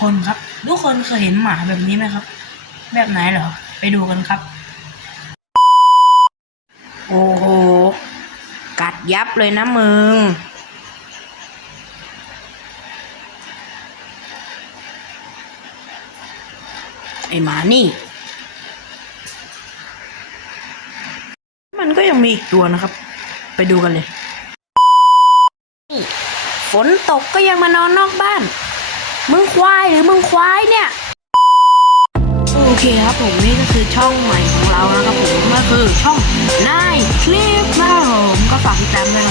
คนครับ ทุกคนเคยเห็นหมาแบบนี้ไหมครับ แบบไหนเหรอ ไปดูกันครับ โอ้โห กัดยับเลยนะมึง ไอหมานี่ มันก็ยังมีอีกตัวนะครับ ไปดูกันเลย ฝนตกก็ยังมานอนนอกบ้าน มึงควายหรือมึงควายเนี่ย โอเคครับผมนี่ก็คือช่องใหม่ของเรานะครับผมก็คือช่องนายคลิปนะครับผมก็ฝากติดตามด้วยนะ